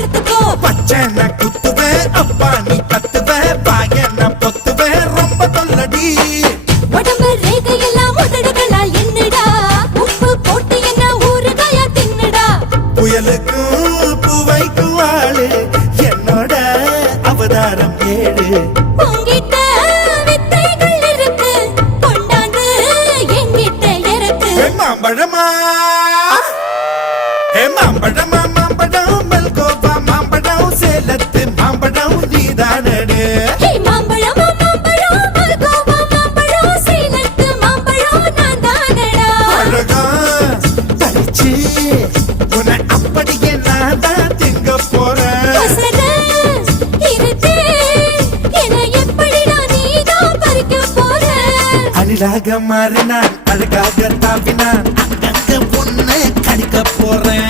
அறுத்துக்கோ. பச்சனை குத்துவேன் அப்பா நீ கத்துவேன் பாயன பொத்துவேன் ரொம்ப தொல்லடி. உடம்பு ரேகையெல்லாம் உதடுகளால் என்னடா உப்பு போட்டு என்ன ஊறுகாயா தின்னுடா. புயலுக்கும் பூவைக்கும் ஆளு என்னோட அவதாரம் ஏழு. உங்கிட்ட வித்தைகள் இருக்கு கொண்டாந்து எங்கிட்ட இருக்கு. மாம்பழமா மாம்பழமா மாம்பழம் மல்கோவா மாம்பழம் சேலத்து மாம்பழம் நீதானே. மாம்பழம் மாம்பழம் மல்கோவா மாம்பழம் சேலத்து மாம்பழம் நான் தானடா. அழகா பறிச்சு உன்னை அப்படியே நான் தான் திங்க போறேன். அழகாக மாறினான் அழகாக தாவினான் அங்கங்க பொண்ணு கடிக்க போறேன்.